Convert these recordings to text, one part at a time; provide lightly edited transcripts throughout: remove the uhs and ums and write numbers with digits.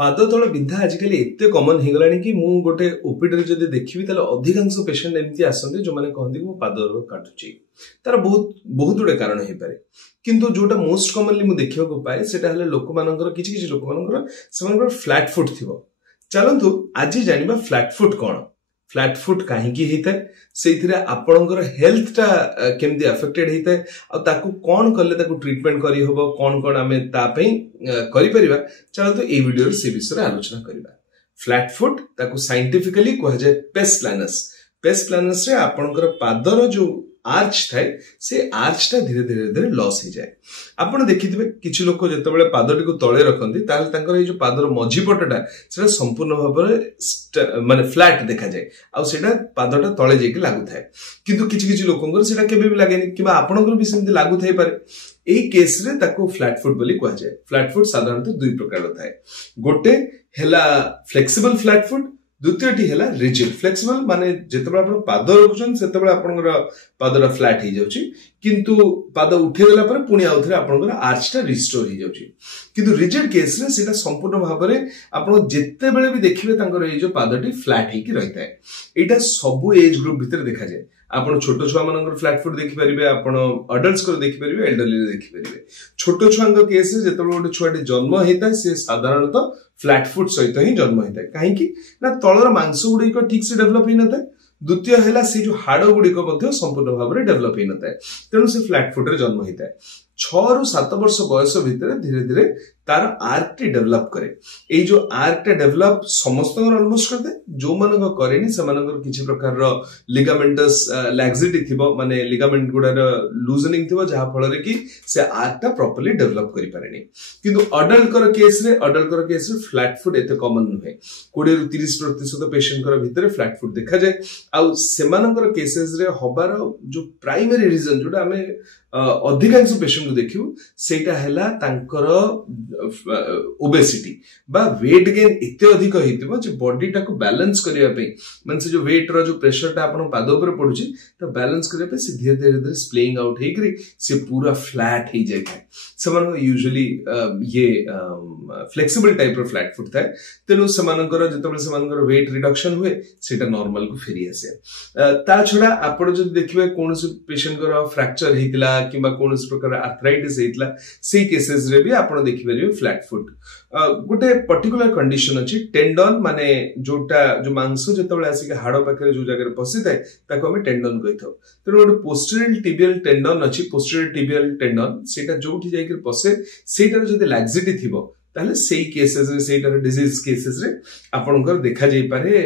पाद तल विधा आजिकल एत कमन हो गलानी कि मु गोटे ओपीडी जब देखी अधिकांश पेशेंट एमती आसते जो मैंने कहते मो पाद काटुची तार बहुत बहुत गुड़े कारण हो पाए किंतु जोटा मोस्ट कमनली मुझे देखा पाए से लोक मानकर किसी लोक मानकर फ्लैट फुट थी। चलतु आज जानिबा फ्लैट फुट कौन फ्लैट फुट कहीं होता है से आपणकर हेल्थ टा केमती अफेक्टेड होता है आ ताकू कौन कले ताकू ट्रीटमेंट करी होबो कौन कौन आमे तापई करि परिबा। चलतो ए वीडियो से विषय आलोचना करिबा। फ्लैट फुट ताकू साइंटिफिकली कह जाए पेस प्लानस। पेस प्लानस रे आपणकर पादर जो आर्च थाए से आर्च टा धीरे धीरे धीरे लॉस हो जाए। आपण देखिथिबे किछि लोक जेतेबेले पादटी को तळे रखंती ताल तांकर ए जो पादर मझी पटटा सेटा संपूर्ण भाबरे माने फ्लैट देखा जाए आ सेटा पादटा तळे जेकी लागु थाए किंतु किछि किछि लोकंकर सेटा केबे भी लागेनी किबा आपणकर भी सेमति लागु थाई पारे। एई केस रे ताको फ्लैट फुट बोली कह जाए। फ्लैट फुट साधारणतः दुई प्रकार थाए। गोटे हेला फ्लेक्सिबल फ्लैट फुट द्वितीयटी है रिजिड। फ्लेक्सिबल माने जेतेबेले आपण पाद रखुछन सेतेबेले आपनकर पादरा फ्लैट हो जाउची किंतु पाद उठे गला पर पुणी आउथरे आपनकर आर्च टा रिस्टोर हो जाउची। किंतु रिजिड केस रे सेटा संपूर्ण भाबरे आपण जेतेबेले भी देखिबे तांकर ए जो पादटी फ्लैट हेकी रहिता है। एटा सब एज ग्रुप भितर देखा जाए। आपण छोट छुआ मानकर फ्लैट फुट देखि परिबे आपण अडल्ट्स को देखि परिबे एल्डरली देखि परिबे। छोट छुआंक केस रे जेतेबेले गोटे छुआटी जन्म हेता से साधारणतः फ्लैट फुट सहित ही जन्म होता है कहीं ना तलर मांस गुड़िक ठीक से डेभलप हो न था। द्वितीय है से जो हाड़ गुड़िक संपूर्ण भाव में डेभलप हो न था तेणु से फ्लैट फुट रे जन्म होता है। 6 ରୁ 7 वर्ष बयस भितर धीरे धीरे तार आर्क टी डेभलप करे। ए जो आर्क टा डेभलप समस्त ऑलमोस्ट करते जो मानक करेनी से मानकर किछि प्रकार रो लिगामेंटस लैक्सिटी थिबो माने लिगामेंट गुडा रो लूजनिंग थिबो जहा फल रे कि से आर्क टा प्रॉपर्ली डेभलप करि पारेनी। किंतु अडल्ट केस रे फ्लैट फुट एते कॉमन नुहे। 20 ରୁ 30% पेशेंट कर भितर फ्लैट फुट देखा जाए आ सेमानकर केसेस रे हबार जो प्राइमरी रीजन जोटा हमें अधिकांश पेशेंट को देखियो सेटा हैला तांकर ओबेसिटी बा वेट गेन इते अधिक होइतिबो जे बॉडी टा को बैलेंस करिया पे माने से जो वेट रो जो प्रेशर टा आपन पाद ऊपर पडुची तो बैलेंस करिया पे से धीरे धीरे स्प्लेइंग आउट हेकरी से पूरा फ्लैट हो जाय है। समान यूजुअली ये फ्लेक्सिबल टाइप रो फ्लैट फुट थाए तेनु समानकर जेतबेले समानकर वेट रिडक्शन हुए सेटा नॉर्मल को फेरी आसे। ता छडा आपण जदि देखिबे कोनसे पेशेंट कर फ्रैक्चर हेतिला किबा कोनसे प्रकार आर्थराइटिस हेतिला से केसेस रे भी आपण देखि परिबे फ्लैट फुट। गोटे पर्टिकुलर कंडीशन अछि टेंडन माने जोटा जो मांस जेतबेले आसी हाड़ पाखरे जो जगह पसी थाए ताको हम टेंडन कहिथौ। तेनु गोटे पोस्टीरियर टिबियल टेंडन अछि। पोस्टीरियर टिबियल टेंडन सेटा जोठी जाय के पसे सेटा जदि लैक्सिटी थिबो ताले सेई केसेस रे सेटार डिजीज केसेस रे आपनकर देखा जाय पारे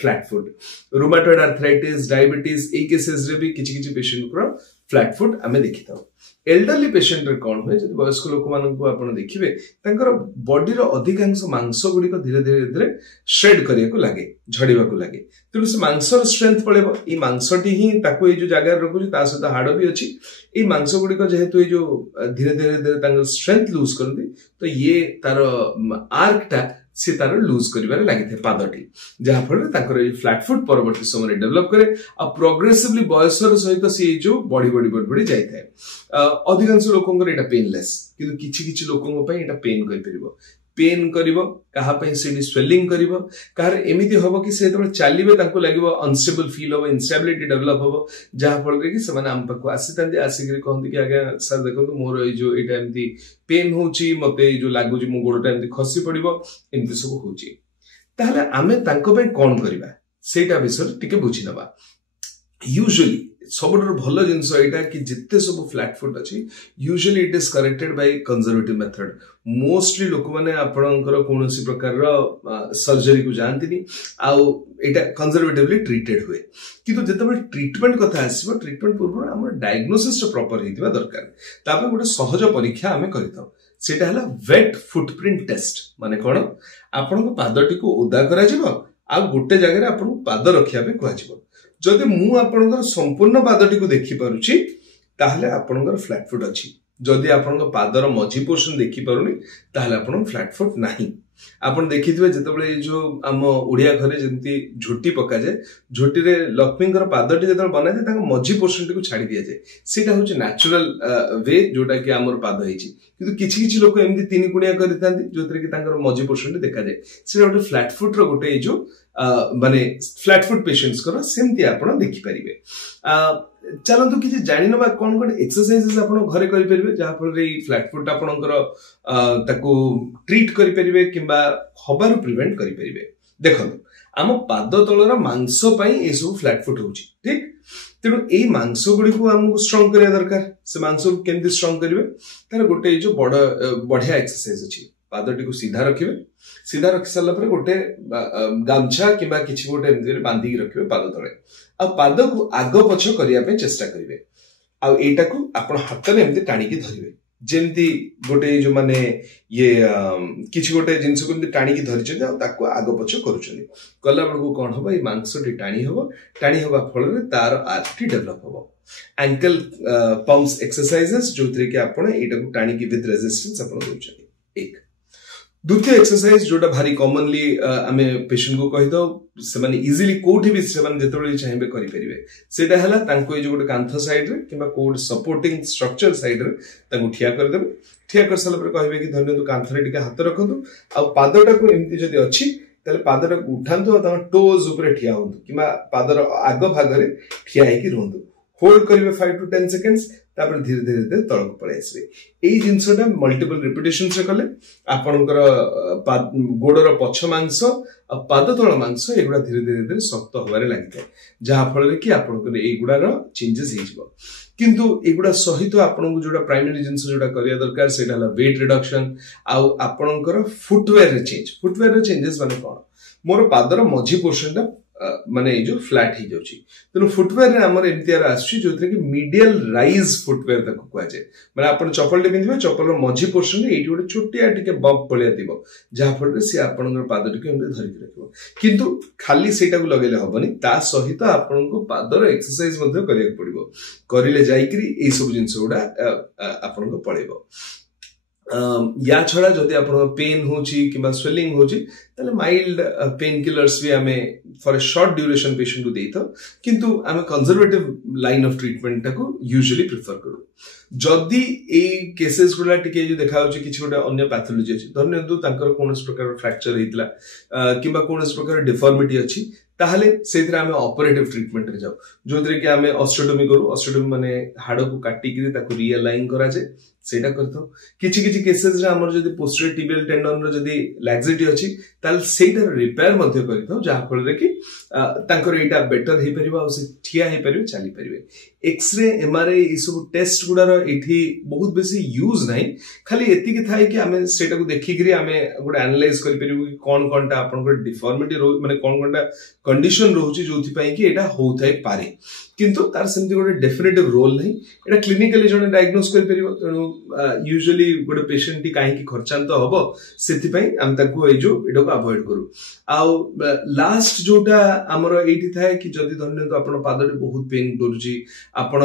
flat foot. Rheumatoid arthritis diabetes ए केसेस रे भी किछि पेशेंट को फ्लैट फुट आमे देखिथौ। एल्डरली पेशेंट रे कोन होय जदि वयस्क लोक मानन को आपण देखिबे तांकर बॉडी रो अधिकांश मांस गुडी को धीरे धीरे धीरे श्रेड करिया को लागे झड़ीबा को लागे तेनु से मांस रो स्ट्रेंथ पळेबो। ई मांसटी ही ताको ए जो जगह रखुची ता सहित हाड़ भी अछि। ई मांस गुडी को जेहेतु ए जो धीरे धीरे धीरे तांकर स्ट्रेंथ लूज करती तो ये तार आर्क टा से तार लूज करिबारे लागिथे पादटी जहा फल ताकर ए फ्लैट फुट परवर्ती समय डेवलप करे आ प्रोग्रेसिवली बयसर सहित से जो बॉडी जाय थाए। अधिकांश लोकंकर एटा पेनलेस किंतु किछि लोकंक पय एटा पेन करि परिबो। पेन करिवो कहा पय सेडी स्वेलिंग करिवो कार एमिति होबो कि से तबे चालिबे ताको लागिवो अनस्टेबल फील होबो इंस्टेबिलिटी डेवलप होबो जहा फल रे कि समान हम पको आसीतांदी आसीकरी कहंती कि आगे सर देखो मोर ए जो एटा एमिति पेन होची मते जो लागु जी मो गोडटा एमिति खसी पड़िबो एमिति सब होची ताहले आमे तांको पय कोन करिबा सेटा विषय टिके बुझी नबा। यूजुअली सबुठर भल जिनस एटा कि जिते सब फ्लैट फुट अछि usually it is corrected by conservative method. Mostly लोक माने आपणकर कोनोसी प्रकार रो सर्जरी को जानतिनी आउ एटा कंजर्वेटिवली ट्रीटेड हुए किंतु जेतबे ट्रीटमेंट कथा आसीबो ट्रीटमेंट पूर्व हमर डायग्नोसिस प्रॉपर हेतिबा दरकार। तापे गोटे सहज परीक्षा हमें करिथौ सेटा हला वेट फुटप्रिंट टेस्ट। माने कोन आपनको पादटी को ओदा करा जिवो आ गोटे जगह रे आपनको पाद रखिया पे कहआ जिवो। जदि मु आपनकर संपूर्ण पादटी को देखि पारुछि ताहले आपनकर फ्लैट फुट अछि। जदि आपनकर पादर मझी पोर्शन देखि पारुनी ताहले आपन फ्लैट फुट नाही। आपण देखिथिबे जेतेबेले जो आम ओडिया घरे जेंती झोटी पका जाए झोटी रे लक्ष्मींकर पादटी जेतेबेले बना जाए तांको मझी पोर्शन को छाड़ी दिया जाए सेटा होची नेचुरल वे जोटा कि आमर पाद हेची किंतु किछि किछि लोक एमती तीन कुणिया करितांती जोतरे कि तांकर मझी पोर्शन देखा जाए सेटा गोटे फ्लैट फुट रो गोटे जो माने फ्लैट फुट पेशेंट्स करो सेमती आपण देखि परिबे चलतु कि जानि नबा कोन कोन एक्सरसाइजेस आपण घरे करि परिबे जहा फल रे फ्लैट फुट आपणकर ताको ट्रीट करि परिबे किबा हबारु प्रिवेंट करि परिबे देखंतु आम पाद तलर मांस पई ए सब फ्लैट फुट होची ठीक तेणु ए मांस गुडी को हमकु स्ट्रांग करिया दरकार से मांस को केमति स्ट्रांग करिवे तार गोटे जो बढ़िया एक्सरसाइज अछि पादटी को सीधा रखि साला पर गोटे गामछा किबा किछि गोटे एमति बांधी के रखिवे पाद तळे आ पाद को आग पछ करिया पे चेष्टा करिवे आ एटा को आपण हाथ ने एमति टाणी के धरिवे जेमति गोटे जो माने ये किछि गोटे जिंस को एमति टाणी के धरिछे आ ताको आग पछ करूछनी कला बडको कोन होबा ए मांस टी टाणी होबा फल रे तार आर्टरी डेवलप होबो एंकल पंप्स एक्सरसाइजेस जोतरे के आपण एटा को टाणी के विथ रेजिस्टेंस आपण दोछनी एक द्वितीय एक्सरसाइज जोटा भारी कॉमनली आमे पेशेंट को कहि दो से माने इजीली कोठी भी से माने जेतबेले चाहेबे करि परिबे सेटा हला तांको ए जो गोटे कांथ साइड रे किबा कोड सपोर्टिंग स्ट्रक्चर साइड रे तांको ठिया कर देबे ठिया कर साला पर कहबे कि धन्यवाद कांथ रे टिके हाथ रखंतु आ पादटा को एमति जदी अछि तले पादटा को उठांतु आ टोज ऊपर ठिया होंतु किबा पादर आग भाग रे ठिया हेकि रहंतु होल्ड करिवे 5 to 10 सेकेंड्स तापर धीरे धीरे तळक पळे आसीबे एई जिंसटा मल्टीपल रिपिटेशन से कले आपनकर गोडर पछ मांस आ पाद तळ मांस एगुडा धीरे धीरे शक्त होबारे लागिଥାଏ जहा फल रे कि आपनकर एगुडा रो चेंजेस हेजिबो किंतु एगुडा सहित आपनकु जोडा प्राइमरी जिंस जोडा करिया दरकार सेटा हला वेट रिडक्शन आ आपनकर फुटवेयर रे चेंजेस माने कोन मोर पादर मझी पोर्शन माने जो फ्लैट ही जाउची तेनो फुटवेयर रे हमर एमतिआर आछि जोथरे कि मीडियल राइज फुटवेयर तक को आजे माने आपण चप्पल टे पिंदिबे चप्पल रो मझी पोर्शन रे एटी गोटे छोटिया टिके बम्प पळिया दिबो जहा फल रे से आपनकर पाद टिके एमते धरि के रखिबो किंतु खाली सेटा को लगेले हबनी ता सहित आपनको पादर एक्सरसाइज मध्ये करिया पड़िबो करिले जाईकरी ए सब जिंस गुडा आपनको पळेबो या छड़ा जदि आपण पेन होची किबा स्वेलिंग होची तले माइल्ड पेन किलर्स भी हमें for a short duration patient को देइतो किंतु हमें कंजर्वेटिव लाइन ऑफ ट्रीटमेंट को यूजुअली प्रिफर करू जदि ए केसेस गुला टिके जो देखा होची किछि गोटे अन्य पैथोलॉजी अछि धन्यदु तांकर कोनस प्रकार फ्रैक्चर हेतला किबा कोनस प्रकार डिफॉर्मिटी अछि ताहले सेथरा हमें ऑपरेटिव ट्रीटमेंट रे जाऊ जोदरे कि हमें ऑस्टियोटोमी करू ऑस्टियोटोमी माने हाड़ को काटी कि ताको रिअलाइन करा जाय सेटा करतो किछि किछि केसेस रे हमर जदी पोस्टीरियर टिबियल टेंडन रो जदी लैक्सिटी अछि ताल सेटा रिपेयर मध्ये करितो जहा फल रे कि तांकर एटा बेटर हे परिबा ओ से ठिया हे परिबे चली परिबे एक्सरे एमआरआई ई सब टेस्ट गुडा रो एठी बहुत बेसी यूज नाही खाली एति कि थाय कि हमें सेटा को देखि करी हमें गुड एनालाइज करि परिबो कि कोन कोनटा आपन को डिफॉर्मिटी रो माने कोन कोनटा कंडीशन रोची जोथि पई कि एटा होथाय पारे किंतु तार सेमति गोटे डेफिनेटिव रोल नहीं एटा क्लिनिकली जने डायग्नोस करि परिबो तणु यूजुअली गोटे पेशेंट टी काहे कि खर्चांत हबो सेति पई हम ताको ए जो एटा को अवॉइड करू आ लास्ट जोटा हमर एठी थाय कि जदी धन्य तो आपण पादटी बहुत पेन करूची आपण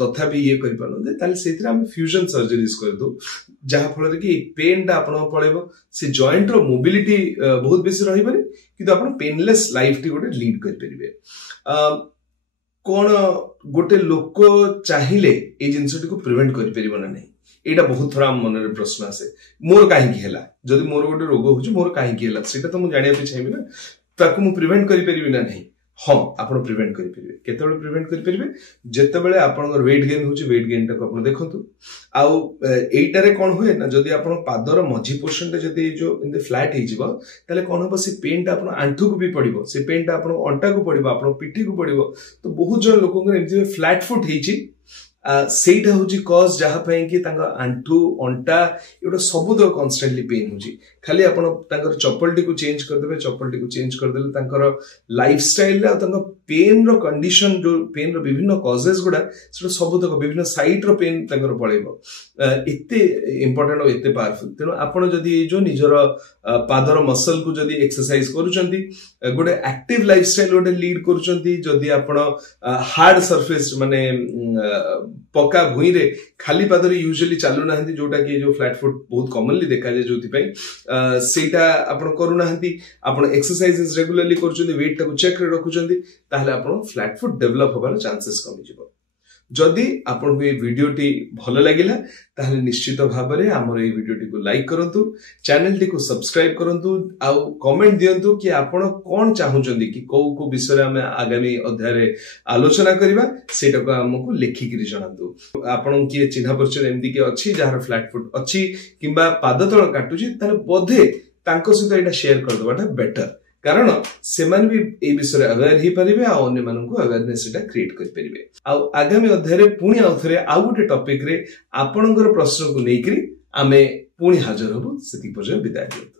तथापि ये करि पारनते ताले सेतिरा हम फ्यूजन सर्जरीज कर दो जहा फल कि पेन टा आपण पळेबो से जॉइंट रो मोबिलिटी बहुत बेसी रहिबनी किंतु आपण पेनलेस लाइफ टी गोटे लीड कर परिबे कोन गोटे लोक चाहिले ए जिंसटी को प्रिवेंट करि परिबो ना नहीं एटा बहुत थोड़ा मन रे प्रश्न आसे मोर काहे कि हैला जदी मोर गोटे रोग होची मोर काहे कि हैला सेटा तो मु जानिया पे चाहिबे ना ताको मु प्रिवेंट करि परिबे ना नहीं हाँ आपण प्रिवेंट करि परिबे केतेबेले प्रिवेंट करि परिबे जेतेबेले आपनकर वेट गेन होची वेट गेन टा को आपण देखंतु आउ एटारे कोन होय ना जदी आपण पादर मझी पोर्शन टे जदी जो इन फ्लैट हे जिवो तले कोन हो से पेन टा आपण आंठू को भी पड़िबो से पेन टा आपण अंटा को पड़िबो आपण पिठी को पड़िबो तो बहुत जन लोकन एमति फ्लैट फुट हेची सेटा होची कॉज जहा पई कि तांगा आंठू अंटा एटा सब तो कांस्टेंटली पेन होची खाली आपण तांकर चप्पल टी को चेंज कर देबे चप्पल टी को चेंज कर देले तांकर लाइफस्टाइल रे तांगा पेन रो कंडीशन जो पेन रो विभिन्न कॉजेस गुडा सेटा सब तो विभिन्न साइट रो पेन तांकर पळेबो एते इंपोर्टेंट और एते पावरफुल तेनो आपण जदी जो निजर पादर मसल को जदी एक्सरसाइज करूचंती गोटे एक्टिव लाइफस्टाइल गोटे लीड करूचंती जदी आपण हार्ड सरफेस माने पक्का भूई रे खाली पादरे यूजुअली चलू ना जोटा कि जो फ्लैट फुट बहुत कॉमनली देखा जाए जो सेटा आपण करू ना आपण एक्सरसाइजेस रेगुलरली करूछन वेट टाको चेक रे रखुछन ताहले आपण फ्लैट फुट डेवलप होबार चांसेस कमी जिवो जदि आपन को ये वीडियो टी भलो लागिला ताहले निश्चित भाबरे हमर ये वीडियो टी को लाइक करंतु चैनल टी को सब्सक्राइब करंतु आ कमेंट दियंतु कि आपण कोन चाहुचंदी कि को विषय हम आगामी अध्याय रे आलोचना करिबा सेटा को हमकु लेखि करी जणांतु आपण की चिन्हा परिचय एमदी के अछि जहार फ्लैट फुट अछि किबा पाद तळ काटुची ताले बोधे तांको सहित एटा शेयर कर दबाटा बेटर कारण से भी ए विषय अवेयर ही परिबे आ अन्य माननकु अवेयरनेस एटा क्रिएट करि परिबे आ आगामी अध्याय रे पुणी आउथरे आ गोटे टॉपिक रे आपणकर प्रश्न को नेकरी आमे पुणी हाजर हबो सेति पर्यंत विदाय दियंतु।